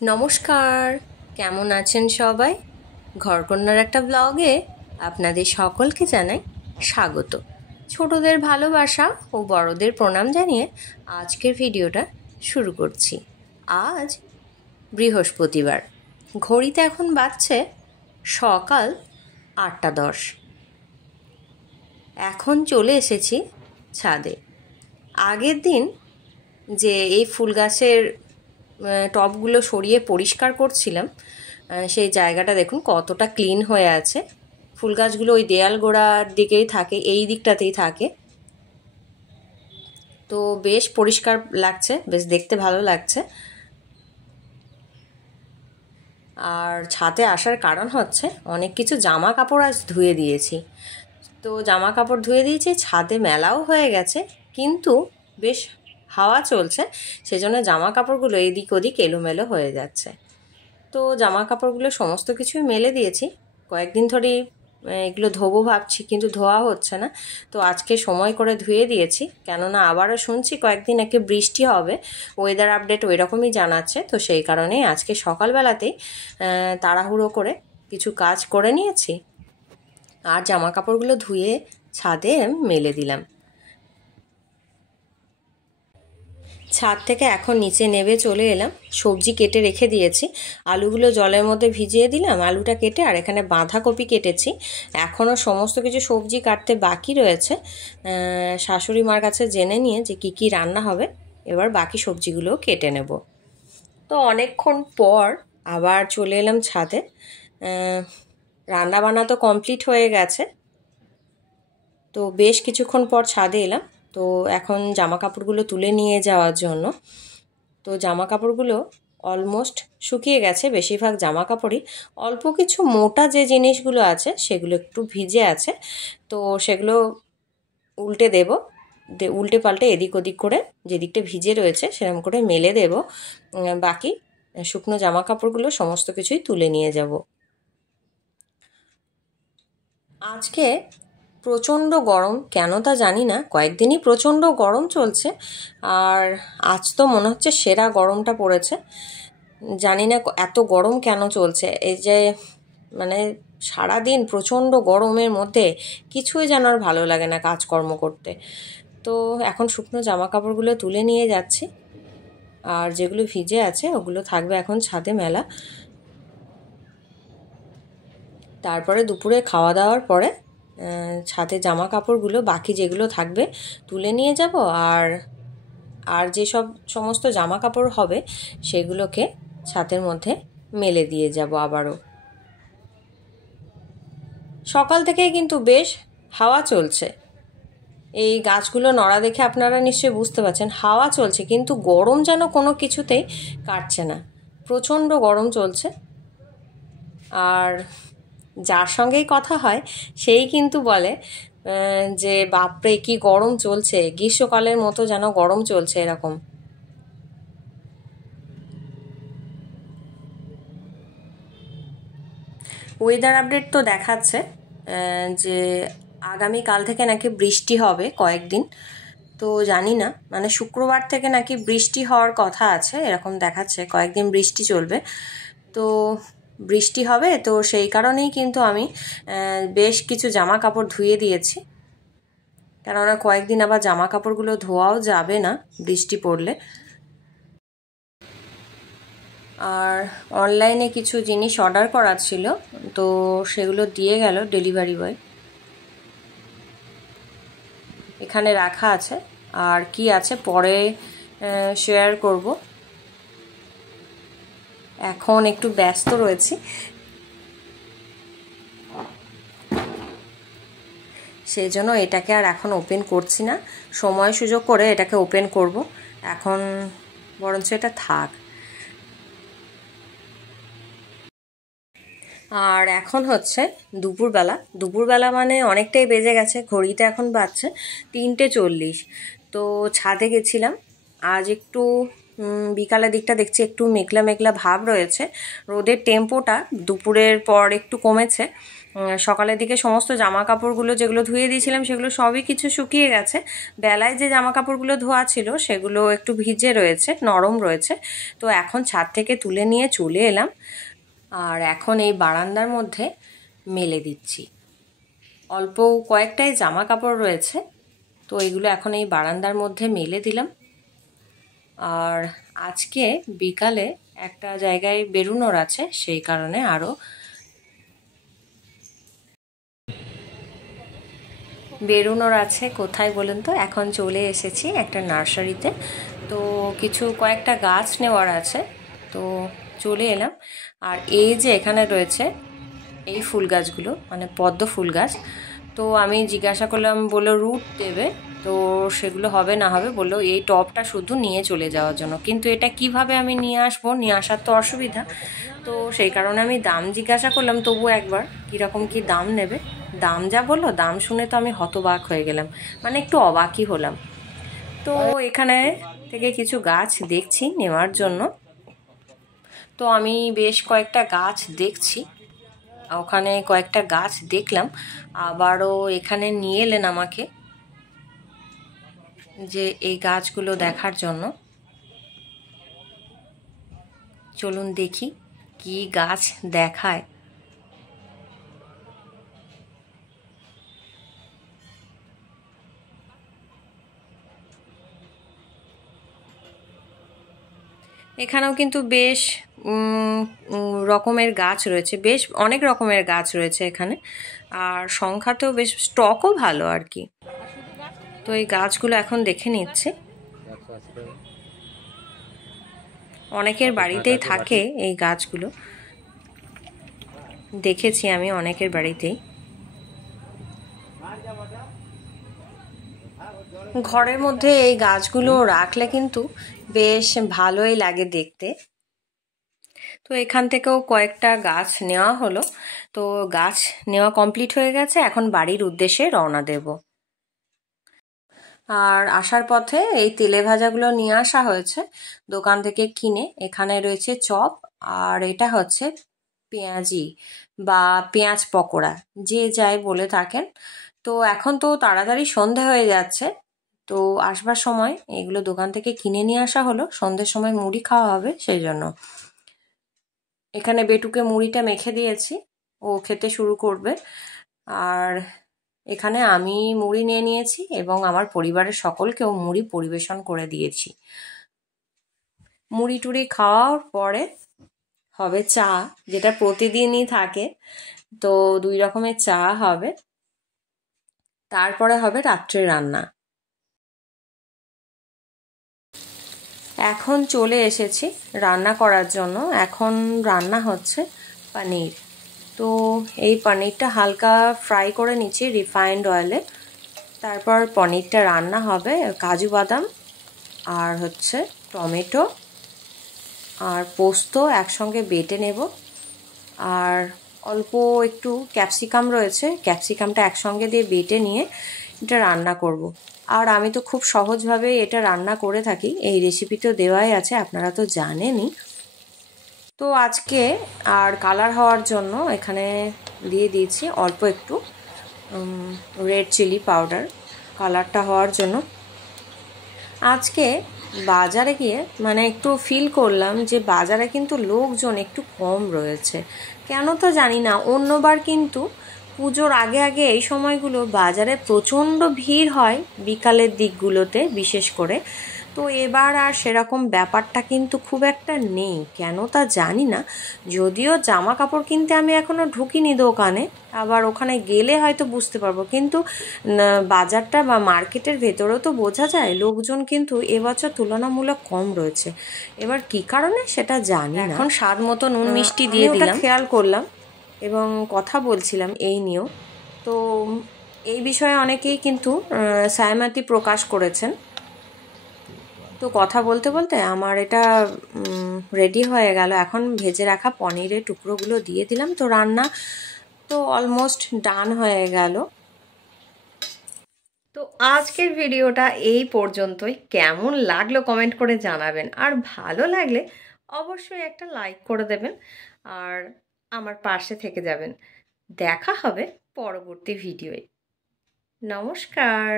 নমস্কার, কেমন আছেন সবাই? ঘরকন্যার একটা ব্লগে আপনাদের সকলকে জানাই স্বাগত। ছোটদের ভালোবাসা ও বড়দের প্রণাম জানিয়ে আজকের ভিডিওটা শুরু করছি। আজ বৃহস্পতিবার, ঘড়িতে এখন বাজছে সকাল 8:10। এখন চলে এসেছি ছাদে। আগের দিন যে এই ফুল গাছের টবগুলো সরিয়ে পরিষ্কার করছিলাম, সেই জায়গাটা দেখুন কতটা ক্লিন হয়ে আছে। ফুল গাছগুলো ওই দেয়াল গোড়ার দিকেই থাকে, এই দিকটাতেই থাকে, তো বেশ পরিষ্কার লাগছে, বেশ দেখতে ভালো লাগছে। আর ছাদে আসার কারণ হচ্ছে অনেক কিছু জামা কাপড় আজ ধুয়ে দিয়েছি। তো জামা কাপড় ধুয়ে দিয়েছি, ছাদে মেলাও হয়ে গেছে, কিন্তু বেশ হাওয়া চলছে, সেজন্য জামা কাপড়গুলো এদিক ওদিক এলোমেলো হয়ে যাচ্ছে। তো জামা কাপড়গুলো সমস্ত কিছুই মেলে দিয়েছি। কয়েকদিন ধরেই এগুলো ধোবো ভাবছি, কিন্তু ধোয়া হচ্ছে না। তো আজকে সময় করে ধুয়ে দিয়েছি, কেননা আবারও শুনছি কয়েকদিন একে বৃষ্টি হবে, ওয়েদার আপডেট ওই রকমই জানাচ্ছে। তো সেই কারণেই আজকে সকালবেলাতেই তাড়াহুড়ো করে কিছু কাজ করে নিয়েছি, আর জামা কাপড়গুলো ধুয়ে ছাদে মেলে দিলাম। ছাদ থেকে এখন নিচে নেমে চলে এলাম। সবজি কেটে রেখে দিয়েছি, আলুগুলো জলের মধ্যে ভিজিয়ে দিলাম, আলুটা কেটে, আর এখানে বাঁধাকপি কেটেছি। এখনও সমস্ত কিছু সবজি কাটতে বাকি রয়েছে, শাশুড়ি মার কাছে জেনে নিয়ে যে কি কি রান্না হবে, এবার বাকি সবজিগুলো কেটে নেব। তো অনেকক্ষণ পর আবার চলে এলাম ছাদে। রান্না বান্না তো কমপ্লিট হয়ে গেছে, তো বেশ কিছুক্ষণ পর ছাদে এলাম। তো এখন জামা কাপড়গুলো তুলে নিয়ে যাওয়ার জন্য। তো জামা কাপড়গুলো অলমোস্ট শুকিয়ে গেছে, বেশিরভাগ জামা কাপড়ই। অল্প কিছু মোটা যে জিনিসগুলো আছে সেগুলো একটু ভিজে আছে, তো সেগুলো উল্টে দেব, উল্টে পাল্টে এদিক ওদিক করে যেদিকটা ভিজে রয়েছে সেরকম করে মেলে দেব। বাকি শুকনো জামা কাপড়গুলো সমস্ত কিছুই তুলে নিয়ে যাব। আজকে প্রচণ্ড গরম, কেন তা জানি না, কয়েকদিনই প্রচণ্ড গরম চলছে, আর আজ তো মনে হচ্ছে সেরা গরমটা পড়েছে। জানি না এত গরম কেন চলছে, এই যে মানে সারাদিন প্রচণ্ড গরমের মধ্যে কিছুই যেন আর ভালো লাগে না কাজকর্ম করতে। তো এখন শুকনো জামা কাপড়গুলো তুলে নিয়ে যাচ্ছি, আর যেগুলো ভিজে আছে ওগুলো থাকবে এখন ছাদে মেলা। তারপরে দুপুরে খাওয়া দাওয়ার পরে ছাদে জামা কাপড়গুলো বাকি যেগুলো থাকবে তুলে নিয়ে যাব, আর আর যেসব সমস্ত জামা কাপড় হবে সেগুলোকে ছাদের মধ্যে মেলে দিয়ে যাব আবারও। সকাল থেকেই কিন্তু বেশ হাওয়া চলছে, এই গাছগুলো নড়া দেখে আপনারা নিশ্চয়ই বুঝতে পারছেন হাওয়া চলছে, কিন্তু গরম যেন কোনো কিছুতেই কাটছে না, প্রচণ্ড গরম চলছে। আর যার সঙ্গেই কথা হয় সেই কিন্তু বলে যে বাপরে কি গরম চলছে, গ্রীষ্মকালের মতো যেন গরম চলছে এরকম। ওয়েদার আপডেট তো দেখাচ্ছে যে আগামীকাল থেকে নাকি বৃষ্টি হবে কয়েকদিন। তো জানি না, মানে শুক্রবার থেকে নাকি বৃষ্টি হওয়ার কথা আছে, এরকম দেখাচ্ছে কয়েকদিন বৃষ্টি চলবে। তো বৃষ্টি হবে, তো সেই কারণেই কিন্তু আমি বেশ কিছু জামা কাপড় ধুয়ে দিয়েছি, কেননা কয়েকদিন আবার জামা কাপড়গুলো ধোয়াও যাবে না বৃষ্টি পড়লে। আর অনলাইনে কিছু জিনিস অর্ডার করার ছিল, তো সেগুলো দিয়ে গেল ডেলিভারি বয়, এখানে রাখা আছে। আর কি আছে পরে শেয়ার করব, এখন একটু ব্যস্ত রয়েছি, সেই জন্য এটাকে আর এখন ওপেন করছি না, সময় সুযোগ করে এটাকে ওপেন করব। এখন বরঞ্চ এটা থাক। আর এখন হচ্ছে দুপুরবেলা মানে অনেকটাই বেজে গেছে, ঘড়িতে এখন বাজছে 3:40। তো ছাদে গেছিলাম, আজ একটু বিকালের দিকটা দেখছি একটু মেঘলা মেঘলা ভাব রয়েছে, রোদের টেম্পোটা দুপুরের পর একটু কমেছে, সকালের দিকে সমস্ত জামা কাপড়গুলো যেগুলো ধুয়ে দিয়েছিলাম সেগুলো সবই কিছু শুকিয়ে গেছে। বেলায় যে জামা কাপড়গুলো ধোয়া ছিল সেগুলো একটু ভিজে রয়েছে, নরম রয়েছে। তো এখন ছাদ থেকে তুলে নিয়ে চলে এলাম, আর এখন এই বারান্দার মধ্যে মেলে দিচ্ছি। অল্প কয়েকটাই জামা কাপড় রয়েছে, তো এগুলো এখন এই বারান্দার মধ্যে মেলে দিলাম। আর আজকে বিকালে একটা জায়গায় বেরোনোর আছে, সেই কারণে আরও বেরোনোর আছে। কোথায় বলুন তো? এখন চলে এসেছি একটা নার্সারিতে, তো কয়েকটা গাছ নেওয়ার আছে, তো চলে এলাম। আর এই যে এখানে রয়েছে এই ফুল গাছগুলো, মানে পদ্ম ফুল গাছ, তো আমি জিজ্ঞাসা করলাম, বললো রুট দেবে, তো সেগুলো হবে না হবে, বললো এই টবটা শুধু নিয়ে চলে যাওয়ার জন্য। কিন্তু এটা কিভাবে আমি নিয়ে আসবো, নিয়ে আসার তো অসুবিধা, তো সেই কারণে আমি দাম জিজ্ঞাসা করলাম তবু একবার, কীরকম কি দাম নেবে। দাম যা বললো, দাম শুনে তো আমি হতবাক হয়ে গেলাম, মানে একটু অবাকই হলাম। তো এখানে থেকে কিছু গাছ দেখছি নেওয়ার জন্য, তো আমি বেশ কয়েকটা গাছ দেখছি, ওখানে কয়েকটা গাছ দেখলাম, আবারও এখানে নিয়ে এলেন আমাকে যে এই গাছগুলো দেখার জন্য। চলুন দেখি কি গাছ দেখায়। এখানেও কিন্তু বেশ রকমের গাছ রয়েছে, বেশ অনেক রকমের গাছ রয়েছে এখানে, আর সংখ্যাতেও বেশ, স্টকও ভালো আর কি। তো এই গাছগুলো এখন দেখে নিচ্ছে, অনেকের বাড়িতেই থাকে এই গাছগুলো, দেখেছি আমি অনেকের বাড়িতেই। ঘরের মধ্যে এই গাছগুলো রাখলে কিন্তু বেশ ভালোই লাগে দেখতে। তো এখান থেকেও কয়েকটা গাছ নেওয়া হলো, তো গাছ নেওয়া কমপ্লিট হয়ে গেছে, এখন বাড়ির উদ্দেশ্যে রওনা দেব। আর আসার পথে এই তেলে ভাজাগুলো নিয়ে আসা হয়েছে দোকান থেকে কিনে। এখানে রয়েছে চপ, আর এটা হচ্ছে পেঁয়াজি বা পেঁয়াজ পকোড়া, যে যাই বলে থাকেন। তো এখন তো তাড়াতাড়ি সন্ধে হয়ে যাচ্ছে, তো আসবার সময় এগুলো দোকান থেকে কিনে নিয়ে আসা হলো, সন্ধ্যের সময় মুড়ি খাওয়া হবে সেই জন্য। এখানে বেটুকে মুড়িটা মেখে দিয়েছি, ও খেতে শুরু করবে। আর এখানে আমি মুড়ি নিয়ে নিয়েছি এবং আমার পরিবারের সকলকেও মুড়ি পরিবেশন করে দিয়েছি। মুড়ি টুড়ি খাওয়ার পরে হবে চা, যেটা প্রতিদিনই থাকে, তো 2 রকমের চা হবে। তারপরে হবে রাত্রে রান্না। এখন চলে এসেছি রান্না করার জন্য। এখন রান্না হচ্ছে পনির। তো এই পনিরটা হালকা ফ্রাই করে নিচ্ছি রিফাইন্ড অয়েলে, তারপর পনিরটা রান্না হবে। কাজু বাদাম আর হচ্ছে টমেটো আর পোস্ত একসঙ্গে বেটে নেব, আর অল্প একটু ক্যাপসিকাম রয়েছে, ক্যাপসিকামটা একসঙ্গে দিয়ে বেটে নিয়ে এটা রান্না করব। আর আমি তো খুব সহজভাবে এটা রান্না করে থাকি, এই রেসিপি তো দেওয়াই আছে, আপনারা তো জানেনই। তো আজকে আর কালার হওয়ার জন্য এখানে দিয়ে দিয়েছি অল্প একটু রেড চিলি পাউডার, কালারটা হওয়ার জন্য। আজকে বাজারে গিয়ে মানে একটু ফিল করলাম যে বাজারে কিন্তু লোকজন একটু কম রয়েছে, কেন তো জানি না। অন্যবার কিন্তু পুজোর আগে আগে এই সময়গুলো বাজারে প্রচণ্ড ভিড় হয় বিকালের দিকগুলোতে বিশেষ করে, তো এবার আর সেরকম ব্যাপারটা কিন্তু খুব একটা নেই, কেন তা জানি না। যদিও জামা কাপড় কিনতে আমি এখনও ঢুকিনি দোকানে, আবার ওখানে গেলে হয়তো বুঝতে পারবো, কিন্তু বাজারটা বা মার্কেটের ভেতরেও তো বোঝা যায় লোকজন কিন্তু এবছর তুলনামূলক কম রয়েছে। এবার কি কারণে সেটা জানি না। এখন স্বাদ মতো নুন মিষ্টি দিয়ে দিলাম, খেয়াল করলাম এবং কথা বলছিলাম এই নিয়েও। তো এই বিষয়ে অনেকেই কিন্তু সহমতি প্রকাশ করেছেন। তো কথা বলতে বলতে আমার এটা রেডি হয়ে গেল। এখন ভেজে রাখা পনিরের টুকরোগুলো দিয়ে দিলাম, তো রান্না তো অলমোস্ট ডান হয়ে গেল। তো আজকের ভিডিওটা এই পর্যন্তই। কেমন লাগলো কমেন্ট করে জানাবেন, আর ভালো লাগলে অবশ্যই একটা লাইক করে দেবেন আর আমার পাশে থেকে যাবেন। দেখা হবে পরবর্তী ভিডিওয়ে। নমস্কার।